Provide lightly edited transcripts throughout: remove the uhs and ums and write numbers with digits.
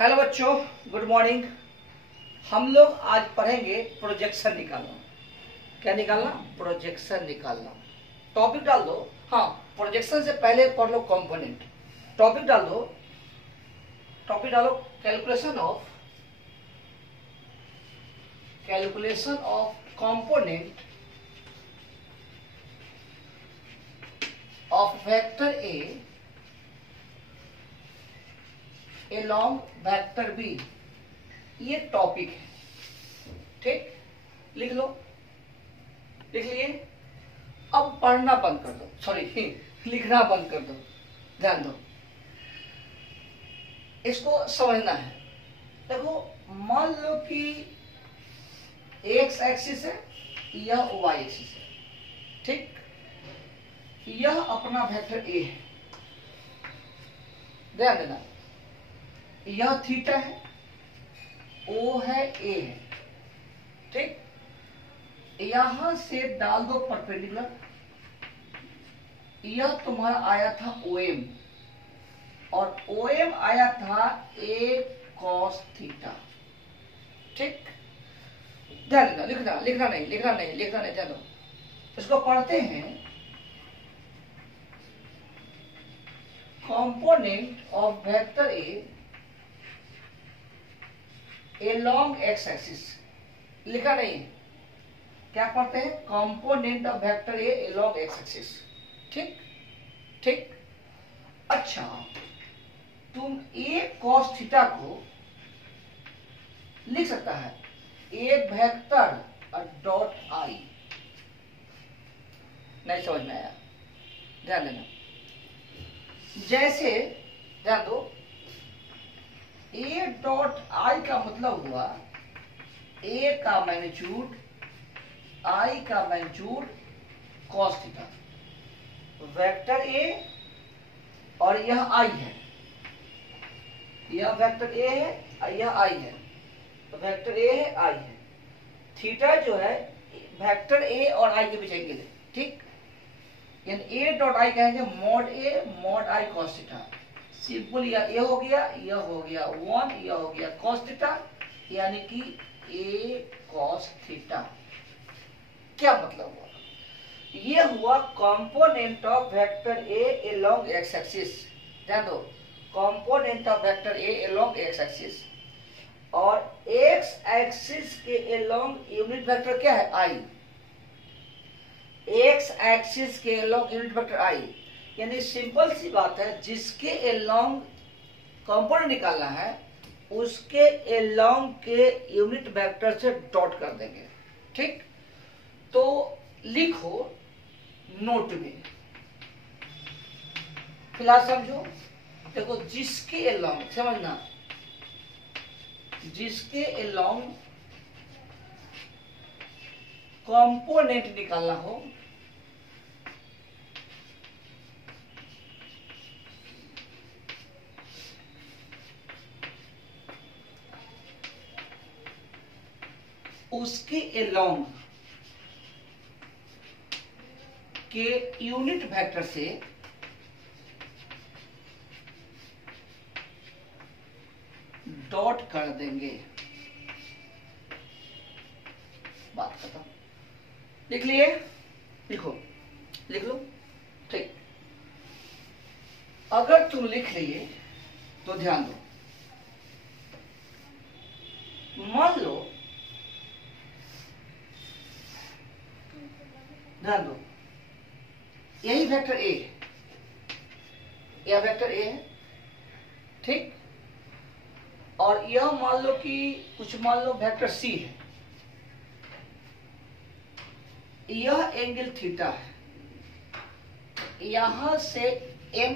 Hello बच्चों, good morning. हम लोग आज पढ़ेंगे प्रोजेक्शन निकालना। क्या निकालना? प्रोजेक्शन निकालना। टॉपिक डाल दो। हाँ, प्रोजेक्शन से पहले पढ़ लो कंपोनेंट। टॉपिक डाल दो। टॉपिक डालो calculation of component of vector A along vector b. ये टॉपिक है, ठीक? लिख लो। लिख लिए? अब पढ़ना बंद कर दो, सॉरी लिखना बंद कर दो। ध्यान दो, इसको समझना है। देखो, मान लो कि एक्स एक्सिस है, यह वाई एक्सिस है, ठीक? यह अपना वेक्टर ए है। ध्यान देना, यह थीटा है, ओ है, ए है, ठीक? यहां से डाल दो परपेंडिकुलर। यह तुम्हारा आया था OM और OM आया था ए कॉस थीटा, ठीक? ध्यान देना, लिखना नहीं, ध्यान दो। इसको पढ़ते हैं। Component of vector A along x axis. लिखा नहीं है, क्या पढ़ते हैं? Component of vector A along x axis, ठीक? ठीक। अच्छा, तुम ए cos थीटा को लिख सकता है ए वेक्टर डॉट आई। नहीं समझ में आया? ध्यान देना। जैसे ध्यान दो, ए डॉट आई का मतलब हुआ ए का मैग्नीट्यूड, आई का magnitude cos theta. Vector A और यह आई है, यह वेक्टर ए है और यह आई है। वेक्टर ए है, आई है। थीटा जो है वेक्टर ए और आई के बीच एंगल है, ठीक? यानी ए डॉट आई कहेंगे mod A mod I cos theta. Simple, यह हो गया, यह हो गया 1, यह हो गया cos थीटा, यानी कि a cos थीटा। क्या मतलब हुआ? यह हुआ component of vector a along x axis. ध्यान दो, component of vector a along x axis. और x एक्सिस के along यूनिट वेक्टर क्या है? i। x एक्सिस के along यूनिट वेक्टर i, यानी सिंपल सी बात है, जिसके एलोंग कंपोनेंट निकालना है उसके एलोंग के यूनिट वेक्टर से डॉट कर देंगे, ठीक? तो लिखो नोट में, फिलहाल समझो। देखो, जिसके एलोंग, समझना, जिसके एलोंग कंपोनेंट निकालना हो उसके एलोंग के यूनिट वेक्टर से डॉट कर देंगे। बात खत्म। लिख लिए? लिखो, लिख लो, ठीक। अगर तुम लिख लिए तो ध्यान दो, मान लो, ध्यान दो, यही वेक्टर ए है, यह वेक्टर ए है, ठीक? और यह मान लो कि कुछ मान लो वेक्टर सी है, यह एंगल थीटा है, यहां से एम,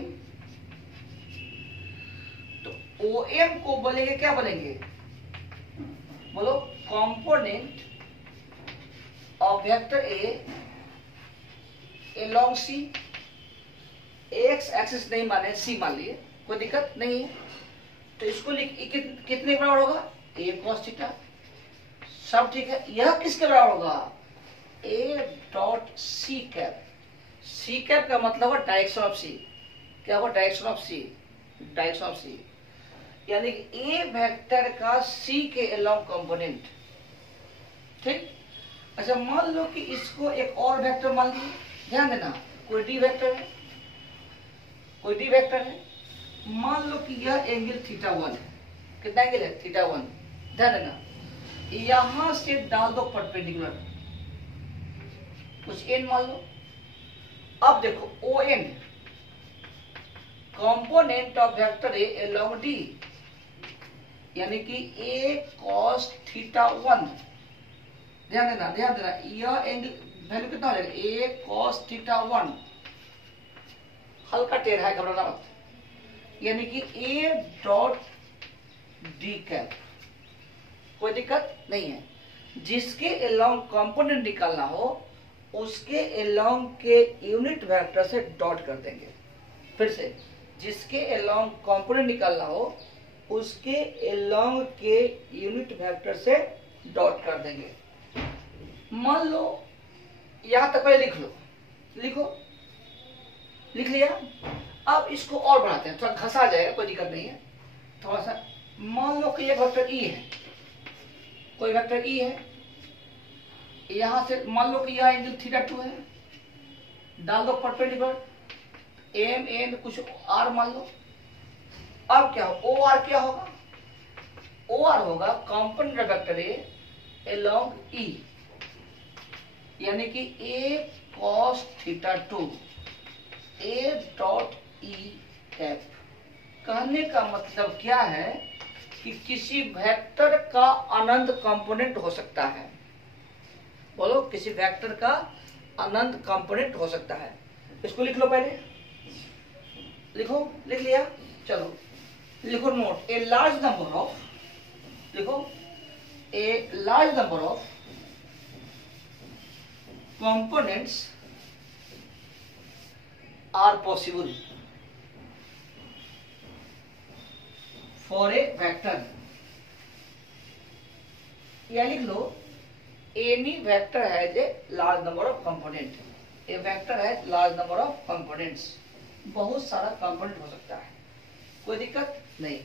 तो ओ एम को बोलेंगे, क्या बोलेंगे? बोलो, component of vector A along C। X axis नहीं माने, सी मान लिए, कोई दिक्कत नहीं है। तो इसको लिख, कितने बराबर होगा? a cos theta. सब ठीक है। यह किसके बराबर होगा? a dot C cap. C cap का मतलब है डायरेक्शन ऑफ सी। क्या होगा? Direction of C, direction of C. यानी कि ए वेक्टर का सी के अलोंग कंपोनेंट। ठीक। अच्छा मान लो कि इसको एक और वेक्टर मान लीजिए, ध्यान देना, कोई डी वेक्टर है, कोई डी वेक्टर है, मान लो कि यह एंगल थीटा 1 है। कितना एंगल है? थीटा 1। ध्यान देना, यहां से डाल दो परपेंडिकुलर कुछ एन मान लो। अब देखो o n component of vector A along d, यानी कि ए कॉस थीटा 1। ध्यान देना, ध्यान देना, यह एंगल वैल्यू कितना हो जाएगा? ए कॉस थीटा 1। हल्का टेढ़ा है, घबराना मत, यानी कि ए डॉट डी कैप। कोई दिक्कत नहीं है। जिसके अलोंग कंपोनेंट निकालना हो उसके अलोंग के यूनिट वेक्टर से डॉट कर देंगे। फिर से, जिसके अलोंग कंपोनेंट निकालना हो उसके अलोंग के यूनिट वेक्टर से डॉट कर देंगे। मान लो यहां तक पहले लिख लो, लिखो, लिख लिया। अब इसको और बढ़ाते हैं, थोड़ा घसा जाएगा, कोई दिक्कत नहीं है। थोड़ा सा मान लो कि एक वेक्टर ई है, कोई वेक्टर ई है, यहां से मान लो कि यह एंगल थीटा 2 है, डाल दो परपेंडिकुलर एम एन कुछ आर मान लो। अब क्या हो? ओ आर क्या होगा? ओ आर होगा कंपोनेंट वेक्टर ए अलोंग ई, यानी कि A cos theta 2 A dot E cap. कहने का मतलब क्या है कि किसी वेक्टर का अनंत कंपोनेंट हो सकता है। बोलो, किसी वेक्टर का अनंत कंपोनेंट हो सकता है। इसको लिख लो, पहले लिखो, लिख लिया, चलो लिखो note, A large number of, लिखो, A large number of components are possible for a vector। या लिख लो, any vector has a large number of component। a vector has large number of components। बहुत सारा कंपोनेंट हो सकता है, कोई दिक्कत नहीं।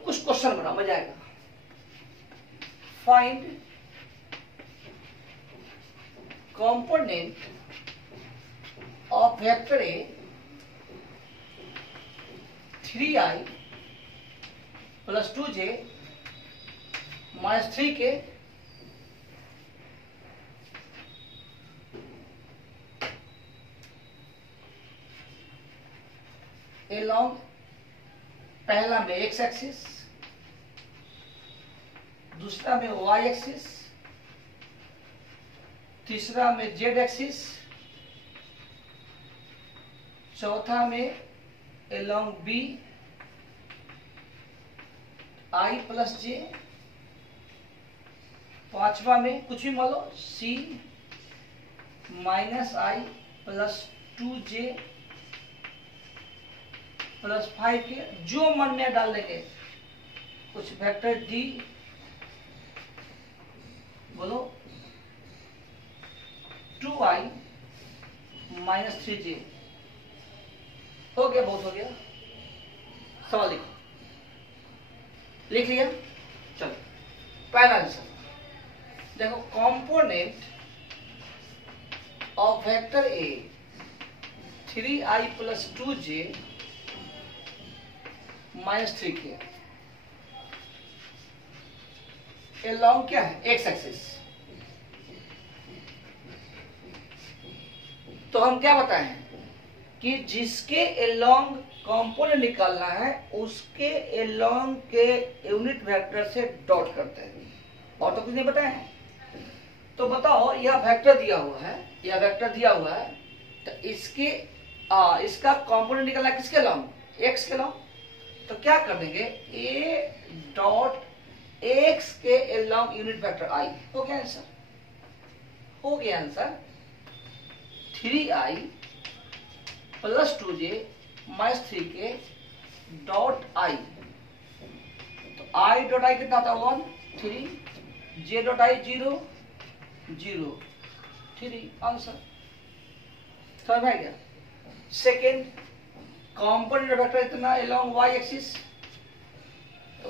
कुछ क्वेश्चन बना, मजा आएगा। Find component of vector A 3i plus 2j minus 3k along पहला में x एक्सिस, दूसरा में y एक्सिस, तीसरा में जेड एक्सिस, चौथा में अलोंग बी आई प्लस जे, पांचवा में कुछ भी मान लो सी माइनस आई प्लस 2j प्लस 5k, जो मन में डाल देंगे। कुछ वेक्टर डी, बोलो 2i माइनस 3j। हो गया, बहुत हो गया। सवाल लिखो, लिख लिया, चलो पहला आंसर देखो, component of vector A 3i plus 2j minus 3k along क्या है? X axis. तो हम क्या बताएं कि जिसके अलोंग कंपोनेंट निकालना है उसके अलोंग के यूनिट वेक्टर से डॉट करते हैं, और तो कुछ नहीं बताया है। तो बताओ, यह वेक्टर दिया हुआ है, यह वेक्टर दिया हुआ है, तो इसका कंपोनेंट निकालना है किसके अलोंग? एक्स के अलोंग। तो क्या कर देंगे? ए डॉट एक्स के अलोंग यूनिट वेक्टर आई। हो गया आंसर, हो गया answer. 3i plus 2j minus 3k dot I. तो i डॉट आई कितना था? 1 3, j डॉट आई 0 0 3, आंसर। समझ में आ गया? सेकेंड, कंपोनेंट वेक्टर इतना अलोंग y एक्सिस,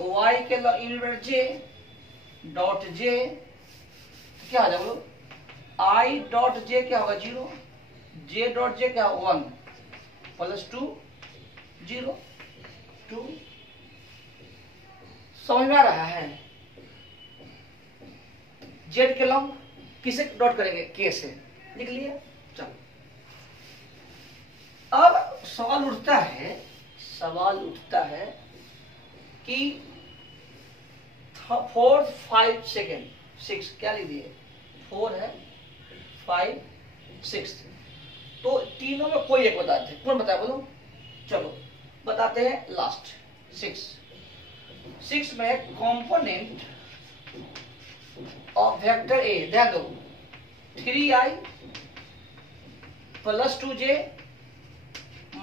y के unit vector j dot j, क्या आ जाएगा बोलो, i डॉट j क्या होगा 0, j डॉट j क्या होगा 1 प्लस 2 0 2। समझ में आ रहा है? z के लॉन्ग किसे डॉट करेंगे, k से, लिख लिया। चलो अब सवाल उठता है कि 4 5 सेकेंड 6 क्या लिख दिए, 4 है 5 6, तो तीनों में कोई एक बताते हैं, कौन बताया बोलो, चलो बताते हैं लास्ट 6 में कंपोनेंट ऑफ वेक्टर ए, ध्यान दो 3i plus 2j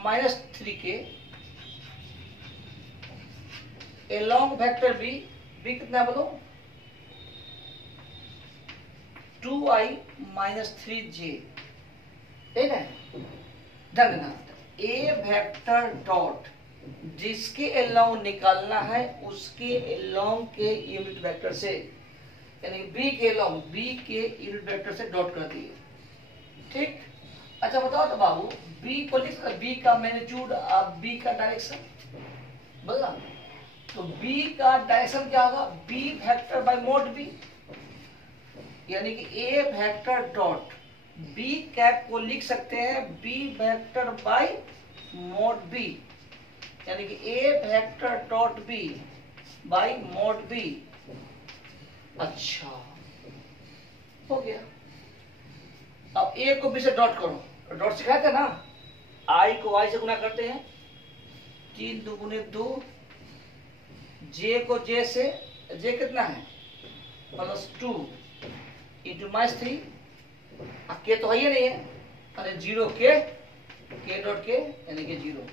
minus 3k along vector b, b कितना बोलो 2i माइनस 3j, ठीक है। ध्यान देना, ए वेक्टर डॉट जिसके along निकालना है उसके along के यूनिट वेक्टर से, यानी बी के along, बी के यूनिट वेक्टर से डॉट कर दिए, ठीक। अच्छा बताओ तो बाबू, बी को लिख सकते, बी का मैग्नीट्यूड, बी का डायरेक्शन बोला, तो बी का डायरेक्शन क्या होगा, B vector by mod B, यानी कि A vector dot B cap को लिख सकते हैं B vector by mod B, यानी कि A vector dot B by mod B. अच्छा हो गया। अब ए को बी से डॉट करो, डॉट सिखाए थे ना, आई को आई से गुना करते हैं, 3 दूगुने 2, जे को जे से, जे कितना है प्लस 2 इंटू माइनस 3, के तो है ही नहीं है, अरे 0 के डॉट के यानी कि 0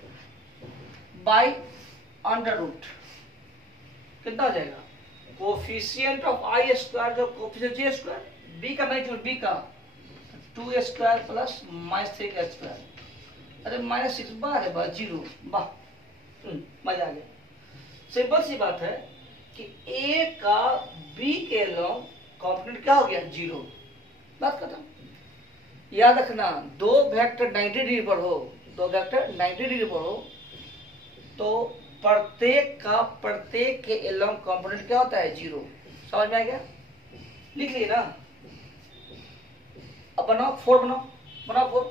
बाई अंडर रूट, कितना हो जाएगा, कोफिशिएंट ऑफ आई स्क्वायर जो कोफिशिएंट जे स्क्वायर, बी का मैग्नीट्यूड बी का 2 स्क्वायर प्लस माइनस 3 का स्क्वायर, अरे माइनस 6 बार है बस 0, वाह मजा आ गया। सिंपल सी बात है कि ए का बी के लॉन्ग कॉम्पोनेंट क्या हो गया 0, बात खत्म। याद रखना, दो वेक्टर 90 डिग्री पर हो, दो वेक्टर 90 डिग्री पर हो तो प्रत्येक के एलोंग कंपोनेंट क्या होता है 0, समझ में आ गया, लिख लिए ना। अब बनाओ 4, बनाओ 4,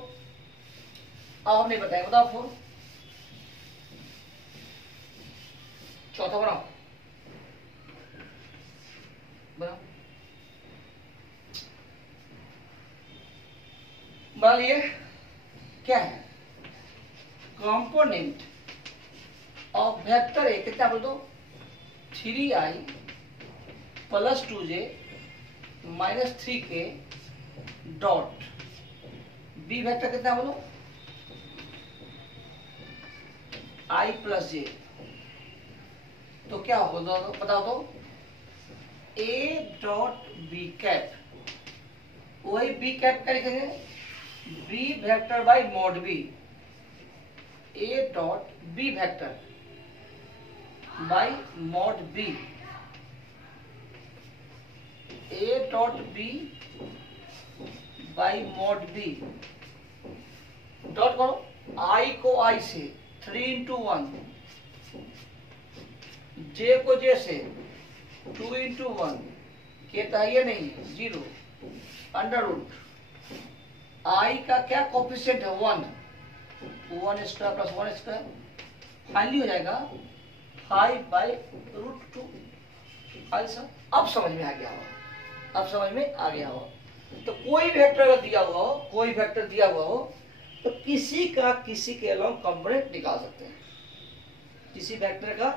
अब हम नहीं बताएंगे, बताओ 4, चौथा बनाओ, बना लिए, क्या है कंपोनेंट ऑफ वेक्टर ए, कितना बोल दो 3i plus 2j minus 3k dot B vector कितना बोलो i प्लस j, तो क्या होगा बताओ तो, a डॉट बी कैप, वही बी कैप क्या लिखेंगे, b vector by mod b, a dot B vector by mod b, a dot B by mod b, dot करो आई को आई से 3 इंटू 1, जे को जे से 2 इंटू 1, के तो है नहीं 0, अंडर रूट आई का क्या कोफिशिएंट है 1 स्क्वायर प्लस 1 स्क्वायर, फाइनली हो जाएगा 5 बाई रूट 2। अब समझ में आ गया हो, अब समझ में आ गया हो। तो कोई वेक्टर अगर दिया हुआ हो, कोई वेक्टर दिया हुआ हो तो किसी के अलोंग कंपोनेंट निकाल सकते हैं, किसी वेक्टर का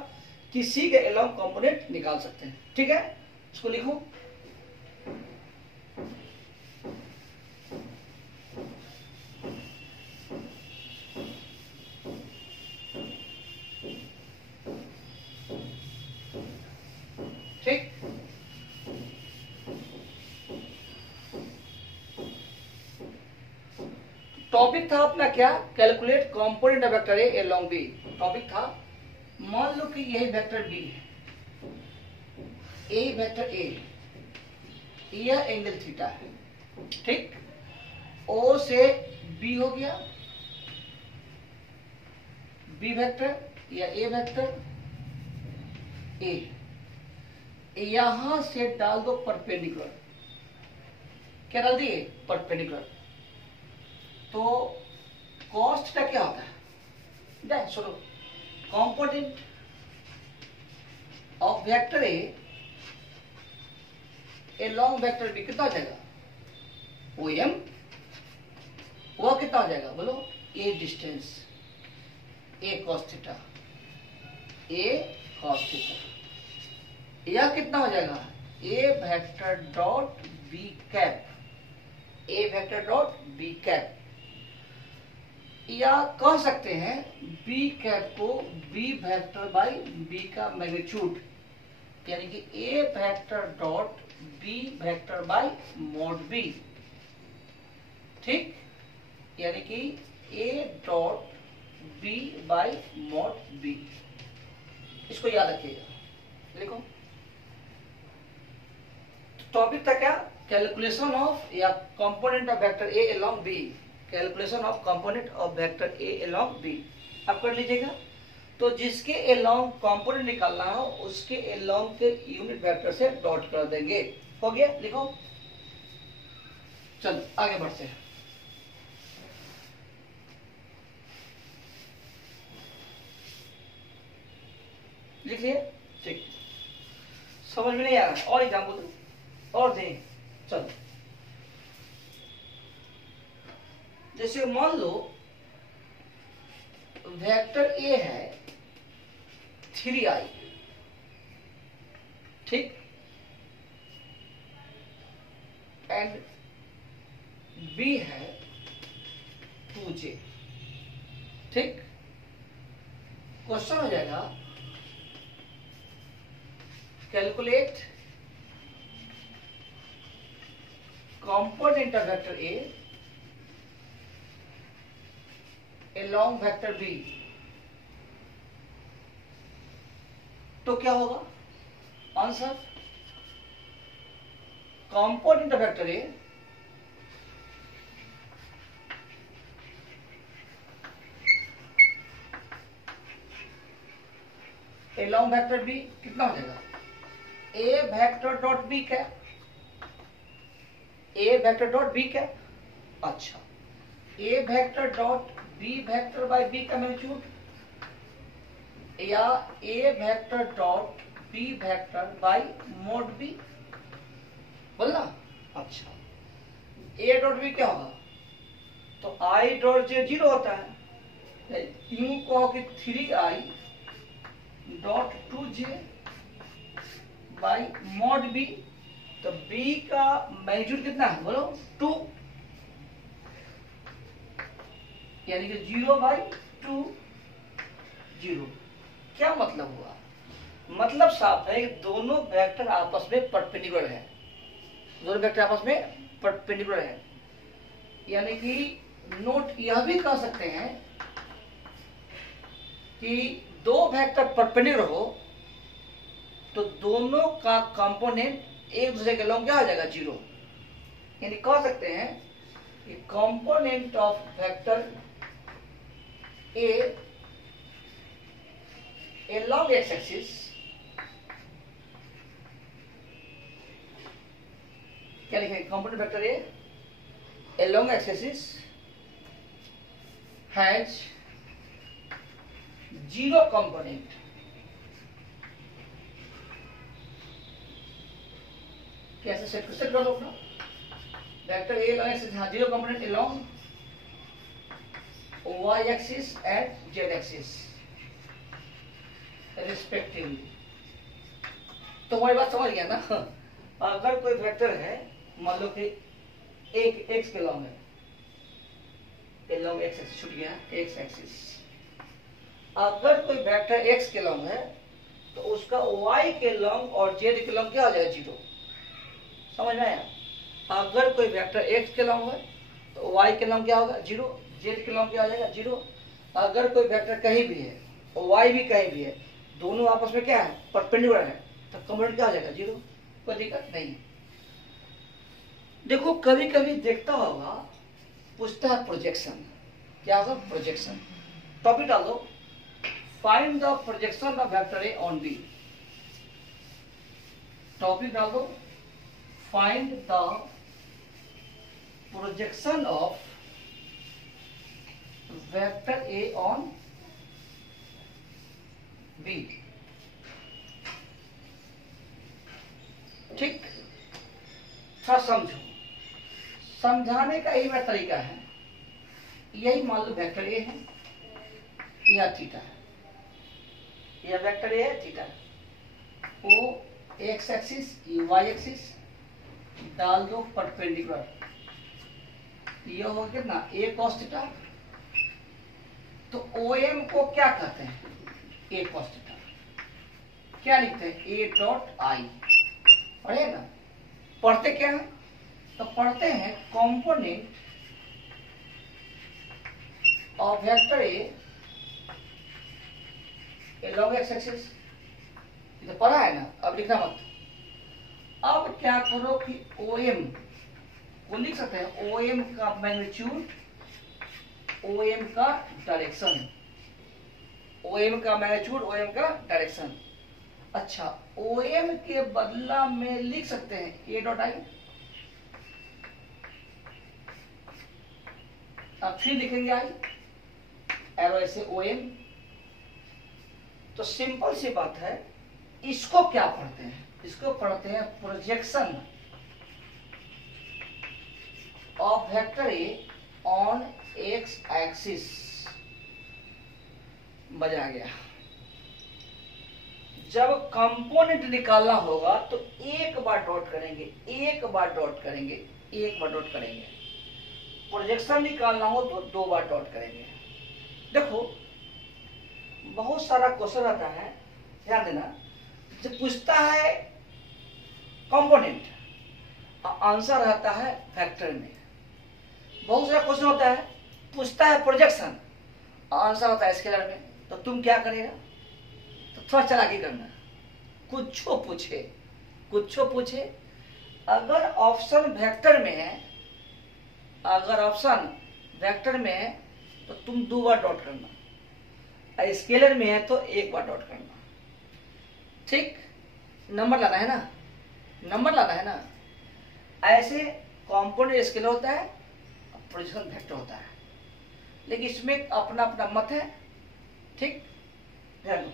किसी के अलोंग कंपोनेंट निकाल सकते हैं, ठीक है। इसको लिखो, ठीक। टॉपिक था अपना क्या, calculate component of vector A along b. Topic था, मान लो कि यही वेक्टर बी है, ए वेक्टर ए, यह एंगल थीटा है, ठीक। ओ से बी हो गया, बी वेक्टर या ए वेक्टर ए, यहां से डाल दो परपेंडिकुलर। क्या डाल दिए? परपेंडिकुलर। तो कॉस्ट का क्या होता है? सुनो, component of vector A along vector B कितना हो जाएगा? O M. वह कितना हो जाएगा बोलो? A distance, A cos theta, A cos theta. यह कितना हो जाएगा? A vector dot B cap, A vector dot B cap. या कह सकते हैं बी कैप को बी वेक्टर बाई बी का मैग्नीट्यूड, यानी कि A vector dot B vector by mod B, ठीक। यानी कि ए dot b by mod b, इसको याद रखिएगा। लिखो, टॉपिक था क्या? कैलकुलेशन ऑफ या component of vector A along b, calculation of component of vector A along b. आप कर लीजिएगा। तो जिसके अलोंग कंपोनेंट निकालना हो उसके अलोंग के यूनिट वेक्टर से डॉट कर देंगे। हो गया? लिखो, चलो आगे बढ़ते हैं। लिख लिए? ठीक, समझ में नहीं आ रहा? और एग्जाम्पल दो और दें। चलो, जैसे मान लो वेक्टर ए है 3i, ठीक, एंड बी है 2j, ठीक। क्वेश्चन हो जाएगा calculate component of vector A along vector B. तो क्या होगा answer? Component of vector A along vector B कितना हो जाएगा? A vector dot B cap, A vector dot B cap. अच्छा, A vector dot B vector by B का magnitude, या A vector dot B vector by mod B, बोलना। अच्छा, ए dot B क्या होगा? तो आई डॉट जे 0 होता है, यूं कहो कि 3i dot 2j by mod b. तो बी का मैग्नीट्यूड कितना है बोलो? 2, यानी कि 0/2 0। क्या मतलब हुआ? मतलब साफ है कि दोनों वेक्टर आपस में परपेंडिकुलर है, दोनों वेक्टर आपस में परपेंडिकुलर है। यानी कि नोट यह भी कह सकते हैं कि दो वेक्टर परपेंडिकुलर हो तो दोनों का कंपोनेंट एक दूसरे के लॉन्ग क्या हो जाएगा? 0। यानी कह सकते हैं कि component of vector A along x axis, क्या लिखेंगे? Component vector A along x axis has 0 component। कैसे सेट कर लो अपना vector A along x axis, 0 component along y axis and z axis respectively. तो हमारी बात समझ गया ना? अगर कोई वेक्टर है, मान लो कि एक एक्स के लॉन्ग है, लॉन्ग एक्स एक्सिस छूट गया, एक्स एक्सिस। अगर कोई वेक्टर एक्स के लॉन्ग है तो उसका वाई के लॉन्ग और जेड के लॉन्ग क्या हो जाएगा? 0। समझ में आया? अगर कोई वेक्टर एक्स के लॉन्ग है तो वाई के लॉन्ग क्या होगा? 0, जेड के लॉन्ग क्या हो जाएगा? 0। अगर कोई वेक्टर कहीं भी है और वाई भी कहीं भी है, दोनों आपस में क्या है? परपेंडिकुलर है, तो कंपोनेंट क्या हो जाएगा, 0, कोई दिक्कत नहीं। देखो कभी कभी देखता होगा, पूछता है प्रोजेक्शन, क्या होगा, प्रोजेक्शन। टॉपिक डाल दो, find the projection of vector a on b. Topic डाल दो, find the projection of vector a on b. ठीक, थोड़ा समझो, समझाने का यही मेरा तरीका है। यही मान लो वेक्टर ए है, यह थीटा है, यह वेक्टर ए है, थीटा वो एक्स एक्सिस, ये वाई एक्सिस, डाल दो परपेंडिकुलर, यह हो गया ना ए कॉस थीटा। तो ओ एम को क्या कहते हैं, ए कॉस थीटा। क्या लिखते हैं, ए डॉट आई। पढ़ेगा, पढ़ते क्या है, तो पढ़ते हैं component of vector A along x axis. तो पढ़ा है ना, अब लिखना मत। अब क्या करो कि OM को लिख सकते हैं, OM का मैग्नीट्यूड, OM का डायरेक्शन, OM का मैग्नीट्यूड, OM का डायरेक्शन। अच्छा, OM के बदला में लिख सकते हैं ए डॉट आई। अब फिर लिखेंगे आई, एरो ऐसे OM। तो सिंपल सी बात है, इसको क्या पढ़ते हैं, इसको पढ़ते हैं projection of vector a on x axis. मजा आ गया। जब कंपोनेंट निकालना होगा तो एक बार डॉट करेंगे, एक बार डॉट करेंगे, एक बार डॉट करेंगे। प्रोजेक्शन निकालना हो तो 2 बार डॉट करेंगे। देखो बहुत सारा क्वेश्चन आता है, ध्यान देना, जब पूछता है कंपोनेंट, आंसर रहता है वेक्टर में। बहुत सारा क्वेश्चन होता है, पूछता है प्रोजेक्शन, आंसर होता है स्केलर में। तो तुम क्या करेगा, तो थोड़ा चालाकी करना, कुछो पूछे, कुछो पूछे। अगर ऑप्शन वेक्टर में है, अगर ऑप्शन वेक्टर में है तो तुम 2 बार डॉट करना, स्केलर में है तो 1 बार डॉट करना। ठीक, नंबर लाना है ना, नंबर लाना है ना। ऐसे कंपोनेंट स्केलर होता है, प्रोजेक्शन वेक्टर होता है, लेकिन इसमें अपना अपना मत है। ठीक, ध्यान दो।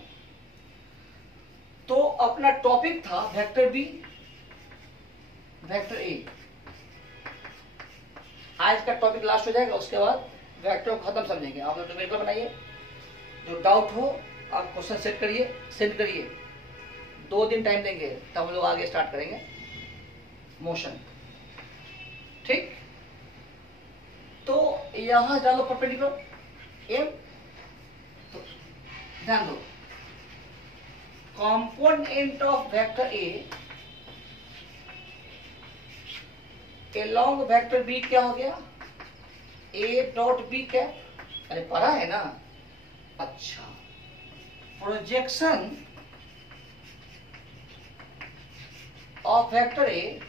तो अपना टॉपिक था वेक्टर बी, वेक्टर ए। आज का टॉपिक लास्ट हो जाएगा, उसके बाद वेक्टर को खत्म समझेंगे। आप लोग न्यूमेरिकल बनाइए, जो डाउट हो आप क्वेश्चन सेट करिए, सेंड करिए। 2 दिन टाइम देंगे तब हम लोग आगे स्टार्ट करेंगे मोशन। ठीक, तो यहां डालो परपेंडिकुलर एम। तो ध्यान दो, component of vector A along vector b क्या हो गया, ए डॉट बी क्या, अरे पढ़ा है ना। अच्छा, projection of vector a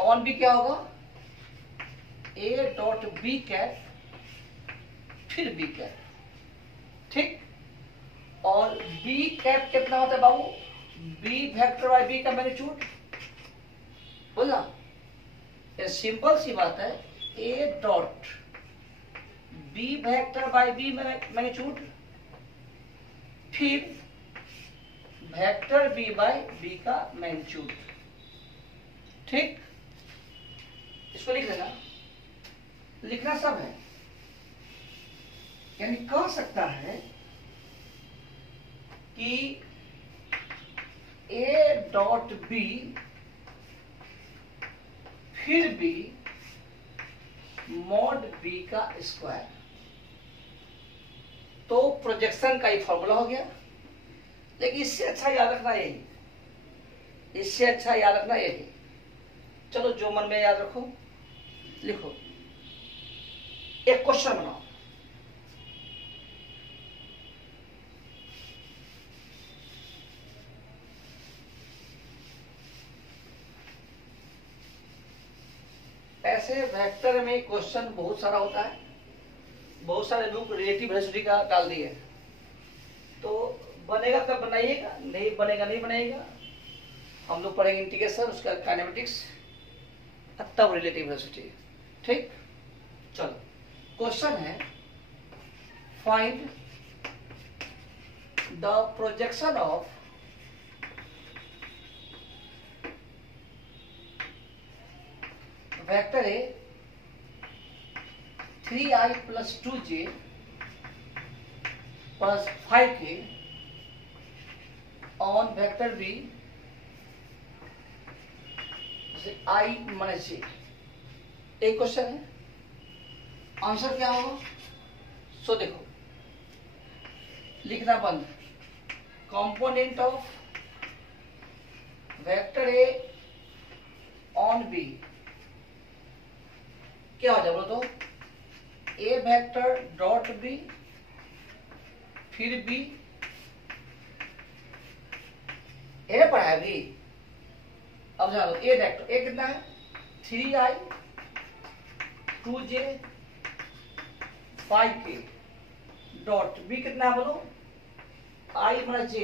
on b क्या होगा, ए डॉट बी कैप, फिर बी कैप। ठीक, और बी कैप कितना होता है बाबू, बी वेक्टर बाय बी का मैग्नीट्यूड। बोला, ये सिंपल सी बात है, a dot B vector by b magnitude, फिर वेक्टर बी बाय बी का मैग्नीट्यूड। ठीक, इसको लिख लेना, लिखना सब है। यानी कह सकता है कि ए डॉट बी फिर बी मॉड बी का स्क्वायर। तो प्रोजेक्शन का ही फॉर्मूला हो गया। लेकिन इससे अच्छा याद रखना यही, इससे अच्छा याद रखना यही। चलो जो मन में याद रखो लिखो। एक क्वेश्चन बनाओ, ऐसे वेक्टर में क्वेश्चन बहुत सारा होता है, बहुत सारे लोग रिलेटिव वेलोसिटी का डाल दिए, तो बनेगा तब बनाइएगा, नहीं बनेगा नहीं बनाइएगा। हम लोग पढ़ेंगे इंटीग्रेशन, उसका काइनेमेटिक्स, तब रिलेटिव वेलोसिटी। ठीक, चलो क्वेश्चन है find the projection of vector A 3i plus 2j plus 5k on vector b i minus j। एक क्वेश्चन है, आंसर क्या होगा? सो देखो, लिखना बंद। Component of vector a on b क्या हो जाए बोलो तो? ए वेक्टर डॉट बी, फिर बी, ए पढ़ा है अभी। अब जानो ए वेक्टर, ए कितना है? 3i 2j 5k dot B कितना है बोलो? i माइनस j,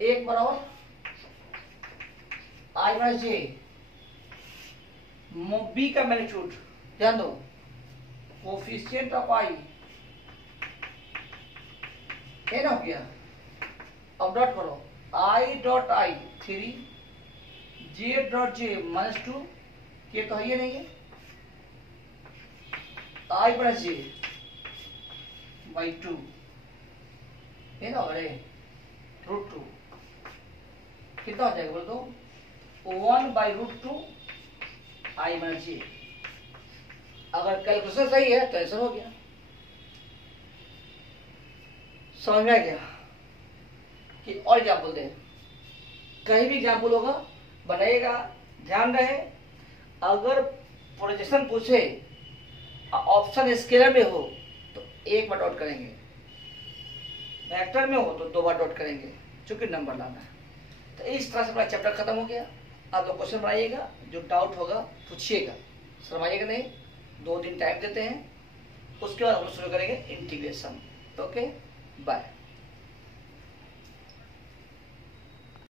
एक बार और i माइनस j, बी का मैग्नीट्यूड ध्यान दो, कोफिशिएंट ऑफ i है ना, हो गया। अब डॉट करो, i dot i 3, j dot j -2, ये तो है ये नहीं है, i प्लस j बाई 2 है ना, अरे √2 कितना हो जाएगा बोल दो? 1/√2 i माइनस j। अगर कैलकुलेशन सही है तो ऐसा हो गया। समझ में आ गया कि और एग्जाम्पल दें? कहीं भी एग्जाम्पल होगा बनाइएगा, ध्यान रहे अगर प्रोजेक्शन पूछे ऑप्शन स्केलर में हो तो एक बार डॉट करेंगे, वेक्टर में हो तो 2 बार डॉट करेंगे, चूंकि नंबर लाना है। तो इस तरह से अपना चैप्टर खत्म हो गया। आप लोग क्वेश्चन बनाइएगा, जो डाउट होगा पूछिएगा, शर्माइएगा नहीं। 2 दिन टाइम देते हैं, उसके बाद हम लोग शुरू करेंगे इंटीग्रेशन। Okay, bye.